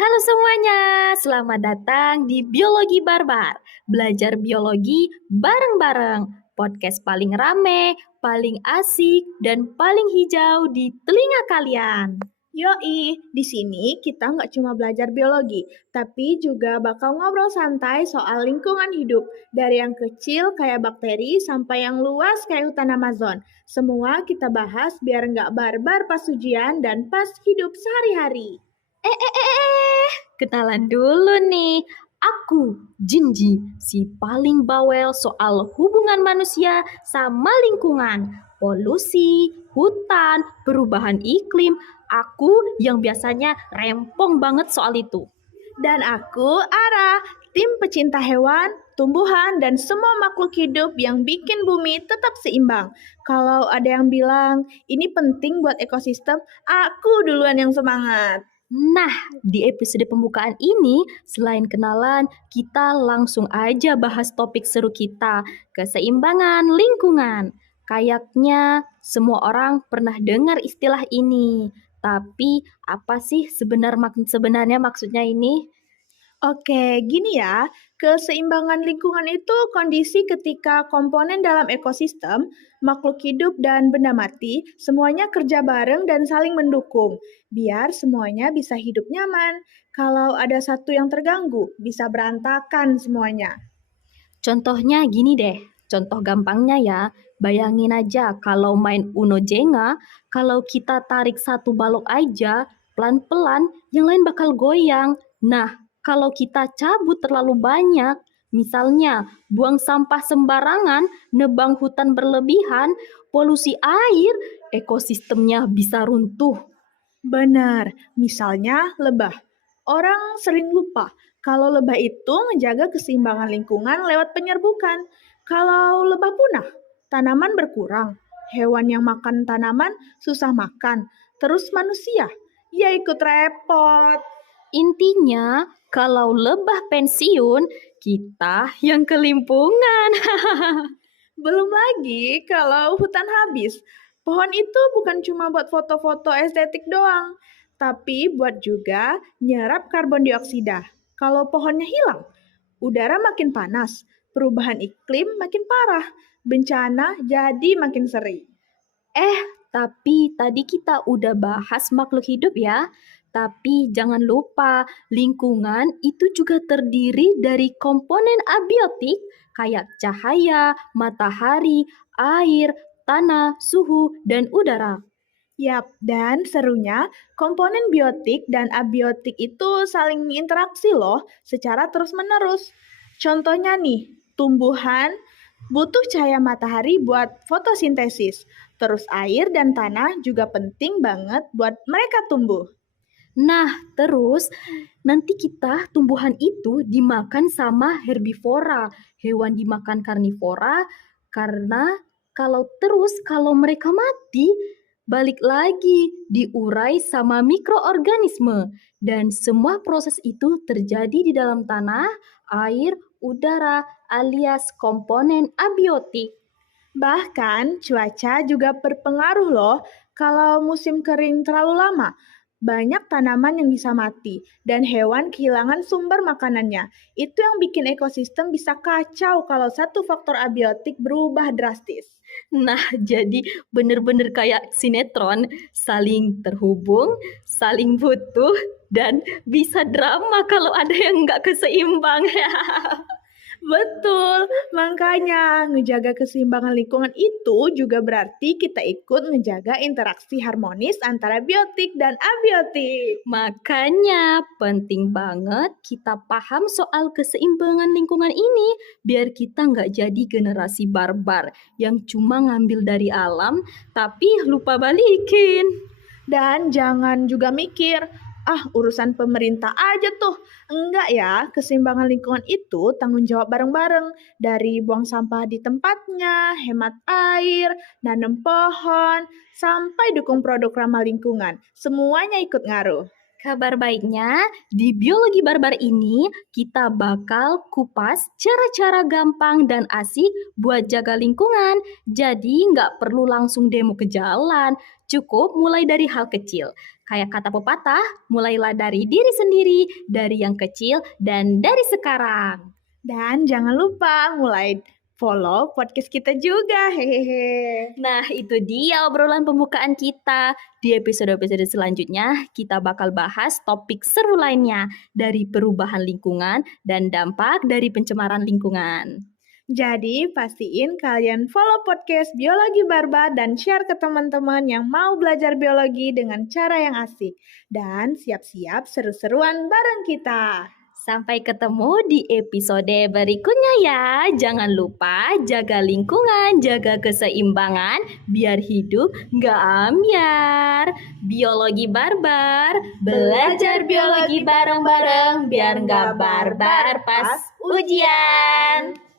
Halo semuanya, selamat datang di Biologi Barbar. Belajar biologi bareng-bareng. Podcast paling rame, paling asik, dan paling hijau di telinga kalian. Yoi, di sini kita nggak cuma belajar biologi, tapi juga bakal ngobrol santai soal lingkungan hidup. Dari yang kecil kayak bakteri sampai yang luas kayak hutan Amazon. Semua kita bahas biar nggak barbar pas ujian dan pas hidup sehari-hari. Kenalan dulu nih. Aku, Jinji, si paling bawel soal hubungan manusia sama lingkungan. Polusi, hutan, perubahan iklim. Aku yang biasanya rempong banget soal itu. Dan aku, Ara, tim pecinta hewan, tumbuhan, dan semua makhluk hidup yang bikin bumi tetap seimbang. Kalau ada yang bilang ini penting buat ekosistem, aku duluan yang semangat. Nah, di episode pembukaan ini, selain kenalan, kita langsung aja bahas topik seru kita, keseimbangan lingkungan. Kayaknya semua orang pernah dengar istilah ini. Tapi apa sih sebenarnya maksudnya ini? Oke, gini ya, keseimbangan lingkungan itu kondisi ketika komponen dalam ekosistem, makhluk hidup dan benda mati, semuanya kerja bareng dan saling mendukung, biar semuanya bisa hidup nyaman. Kalau ada satu yang terganggu, bisa berantakan semuanya. Contohnya gini deh, contoh gampangnya ya, bayangin aja kalau main Uno Jenga, kalau kita tarik satu balok aja, pelan-pelan, yang lain bakal goyang. Nah, kalau kita cabut terlalu banyak, misalnya buang sampah sembarangan, nebang hutan berlebihan, polusi air, ekosistemnya bisa runtuh. Benar, misalnya lebah. Orang sering lupa kalau lebah itu menjaga keseimbangan lingkungan lewat penyerbukan. Kalau lebah punah, tanaman berkurang. Hewan yang makan tanaman susah makan. Terus manusia, ya ikut repot. Intinya, kalau lebah pensiun, kita yang kelimpungan. Belum lagi kalau hutan habis. Pohon itu bukan cuma buat foto-foto estetik doang, tapi buat juga nyerap karbon dioksida. Kalau pohonnya hilang, udara makin panas, perubahan iklim makin parah, bencana jadi makin sering. Tapi tadi kita udah bahas makhluk hidup ya. Tapi jangan lupa, lingkungan itu juga terdiri dari komponen abiotik kayak cahaya, matahari, air, tanah, suhu, dan udara. Yap, dan serunya komponen biotik dan abiotik itu saling interaksi loh secara terus-menerus. Contohnya nih, tumbuhan butuh cahaya matahari buat fotosintesis. Terus air dan tanah juga penting banget buat mereka tumbuh. Nah, terus nanti tumbuhan itu dimakan sama herbivora, hewan dimakan karnivora, karena kalau mereka mati, balik lagi diurai sama mikroorganisme. Dan semua proses itu terjadi di dalam tanah, air, udara, alias komponen abiotik. Bahkan cuaca juga berpengaruh loh. Kalau musim kering terlalu lama, banyak tanaman yang bisa mati dan hewan kehilangan sumber makanannya. Itu yang bikin ekosistem bisa kacau kalau satu faktor abiotik berubah drastis. Nah, jadi bener-bener kayak sinetron, saling terhubung, saling butuh, dan bisa drama kalau ada yang nggak keseimbang. Betul, makanya ngejaga keseimbangan lingkungan itu juga berarti kita ikut ngejaga interaksi harmonis antara biotik dan abiotik. Makanya penting banget kita paham soal keseimbangan lingkungan ini, biar kita nggak jadi generasi barbar yang cuma ngambil dari alam, tapi lupa balikin. Dan jangan juga mikir, urusan pemerintah aja tuh. Enggak ya, keseimbangan lingkungan itu tanggung jawab bareng-bareng. Dari buang sampah di tempatnya, hemat air, nanam pohon, sampai dukung produk ramah lingkungan. Semuanya ikut ngaruh. Kabar baiknya, di Biologi Barbar ini kita bakal kupas cara-cara gampang dan asik buat jaga lingkungan. Jadi nggak perlu langsung demo ke jalan, cukup mulai dari hal kecil. Kayak kata pepatah, mulailah dari diri sendiri, dari yang kecil, dan dari sekarang. Dan jangan lupa mulai follow podcast kita juga. Hehehe. Nah, itu dia obrolan pembukaan kita. Di episode-episode selanjutnya, kita bakal bahas topik seru lainnya dari perubahan lingkungan dan dampak dari pencemaran lingkungan. Jadi, pastiin kalian follow podcast Biologi Barbar dan share ke teman-teman yang mau belajar biologi dengan cara yang asik. Dan siap-siap seru-seruan bareng kita. Sampai ketemu di episode berikutnya ya. Jangan lupa jaga lingkungan, jaga keseimbangan, biar hidup nggak ambiar. Biologi Barbar, belajar biologi bareng-bareng biar nggak barbar pas ujian.